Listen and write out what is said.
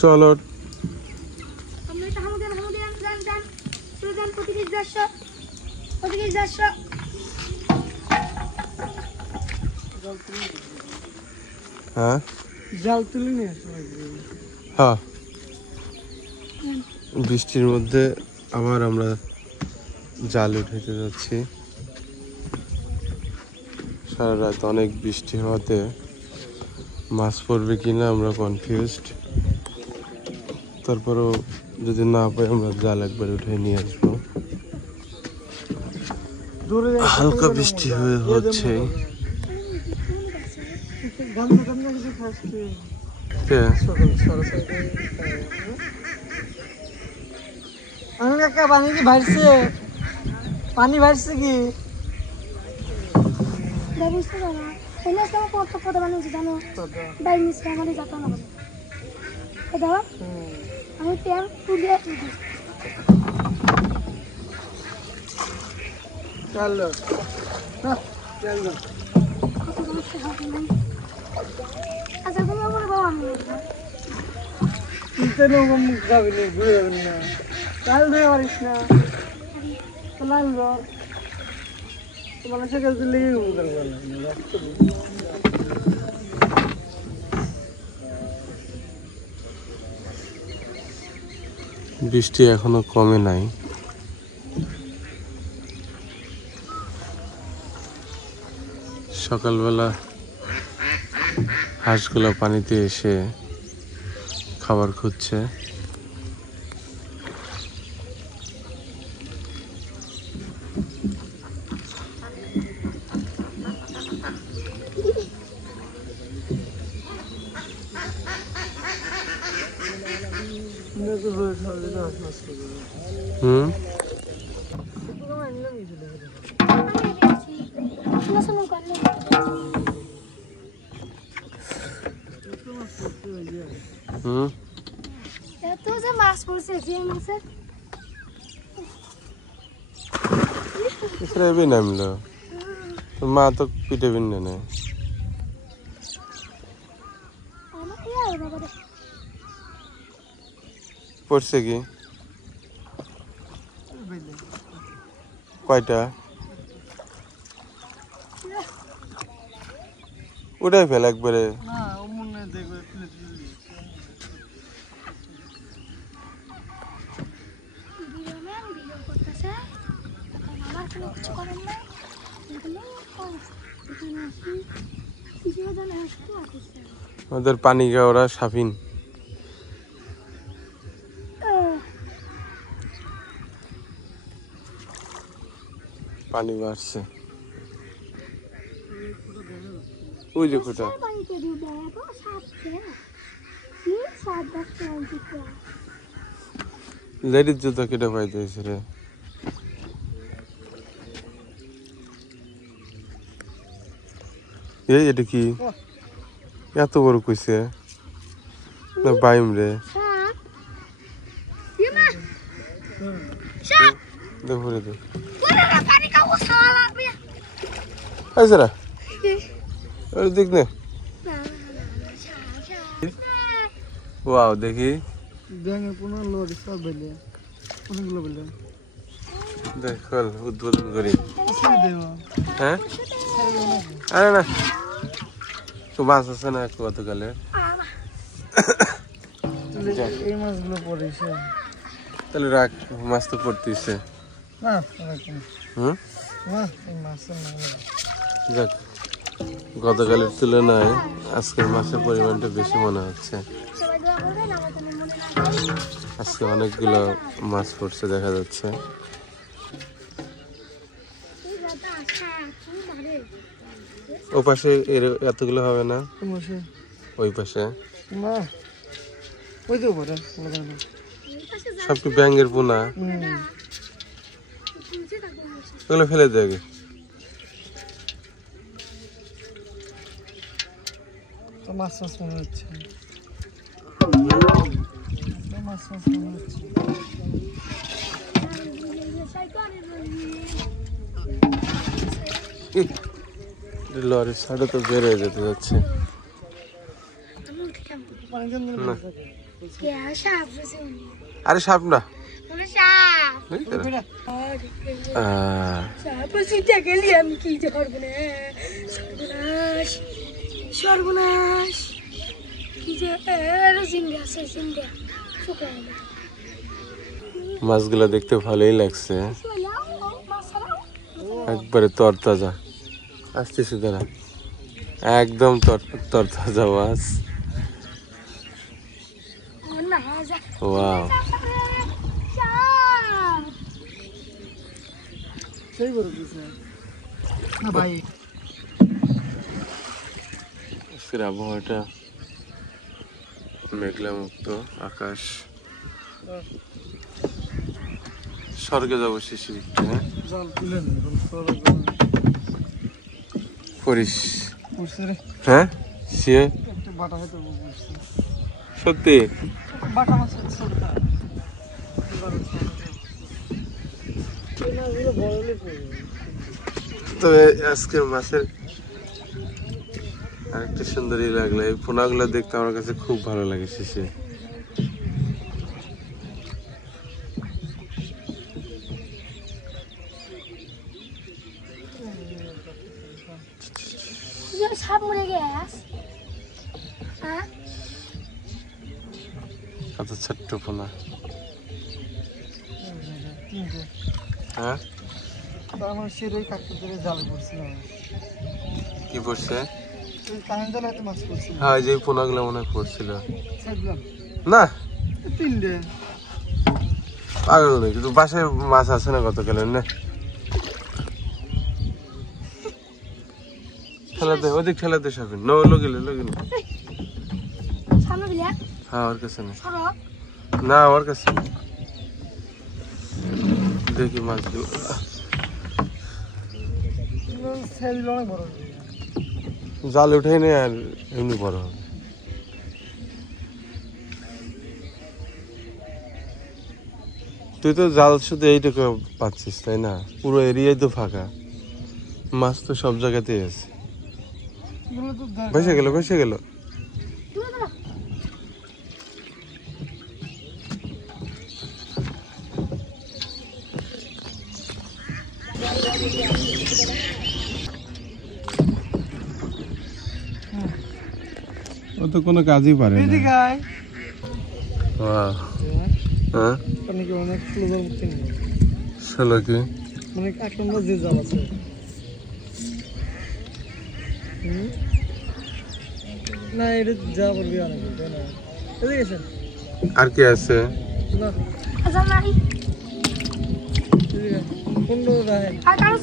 চলো হ্যাঁ জাল তুলে নিয়ে হ্যাঁ বৃষ্টির মধ্যে আবার আমরা জাল উঠাইতে যাচ্ছি। সারা রাত অনেক বৃষ্টি হওয়াতে মাছ পড়বে কিনা আমরা কনফিউজড। তারপরেও যদি না পাই আমরা জাল একবার উঠে নিয়ে আসবো। হালকা বৃষ্টি হচ্ছে। পানি কি ভাসছে? পানি ভাসছে কি? চলো চলো বৃষ্টি এখনো কমে নাই। সকালবেলা হাঁসগুলো পানিতে এসে খাবার খুঁজছে। মাছ পড়ছে যে মাছের भी नामलो तो माँ तो पीटे भी नहीं पड़ছে কি কয়টা উড়াই ফেল একবারে না ও মনে দেখবে ওদের পানি খাওয়া ওরা সাফিন পানি বাড়ছে ওই যে কোটা লেডিস জুতো কেটে পাইতেছে রে এই এটা কি এত বড় কইছে না বাইম রে দেখো রে আচ্ছা ওই দেখ না ওয়াও দেখি ব্যাঙে পুরো লরি সব বেলে অনেকগুলো বেলে দেখল উদ্বোধন করি হ্যাঁ আরে না তো মাছ আছে না কতকালে এই মাছগুলো পড়েছে তাহলে রাখ মাছ তো পড়তেছে না হুম না এই মাছ না যাক গতকালের তুলনায় আজকের মাছের পরিমাণটা বেশি মনে হচ্ছে আজকে অনেকগুলো মাছ পড়ছে দেখা যাচ্ছে ও পাশে এর এতগুলো হবে না ওই পাশে না ওই তো পড়ে সব কি ব্যাঙের পোনা ওগুলো ফেলে দে আগে তো মাছ মাছ মনে হচ্ছে মাছ মাছ মনে হচ্ছে লরির সাইডে তো বের হয়ে যেতে যাচ্ছে না क्या साफ से আরে সাপ না बोले साफ साफ से के लिए हम की করবনে সর্বনাশ সর্বনাশ কি যে এর জিঙ্গা সে জিঙ্গা শুকায় মাছগুলো দেখতে ভালোই লাগছে একবারে তরতাজা আসতেছে দাঁড়া একদম তরতাজা মাছ ওয়াও সেই বড় কিছু না ভাই আজকের আবহাওয়াটা মেঘলা মুক্ত আকাশ স্বর্গে যাবো শিশির হ্যাঁ জল তুলে করিস বুঝছে রে হ্যাঁ সে একটা বাটা হয়তো বুঝছে সত্যি বাটা মাছ ছোটটা তবে আজকে মাছের আরেকটা সুন্দরী লাগলো এই পোনাগুলো দেখতে আমার কাছে খুব ভালো লাগে শেষে ये साफ मरे गैस हां কত ছোট্ট পোনা হ্যাঁ আমার শিরোই কাটতে ধরে জাল পড়ছিলাম কি পড়ছে এই কান জালে তো মাছ পড়ছিল হ্যাঁ যে পোনাগুলো মনে হয় পড়ছিল ছাড়লাম না তিনটে পাগল নেই কিন্তু বাসায় মাছ আছে না গতকালের না খেলাতে ওদিক খেলাতে সাবেন নো লগিলে सामने बिला হ্যাঁ ওর কাছে না সরক না ওর কাছে না দেখি মাছগুলো ছাড়লো অনেক বড় জাল উঠে নে আর এমনি বড় হবে তুই তো জাল শুধু এইটুকু পাচ্ছিস তাই না পুরো এরিয়াই তো ফাঁকা মাছ তো সব জায়গাতেই আছে এগুলো তো বসে গেল ও তো কোনো কাজই পারে না এদিকে আয় বাহ হ্যাঁ অনেক অনেক ক্লোজার মুক্তি নেই চলো কি অনেক এক নম্বর যে জাল আছে না এটা যা বলবি অনেক তাই না এদিকে এসে আর কি আছে না আজান নাই এদিকে কোন রাহে আর কারো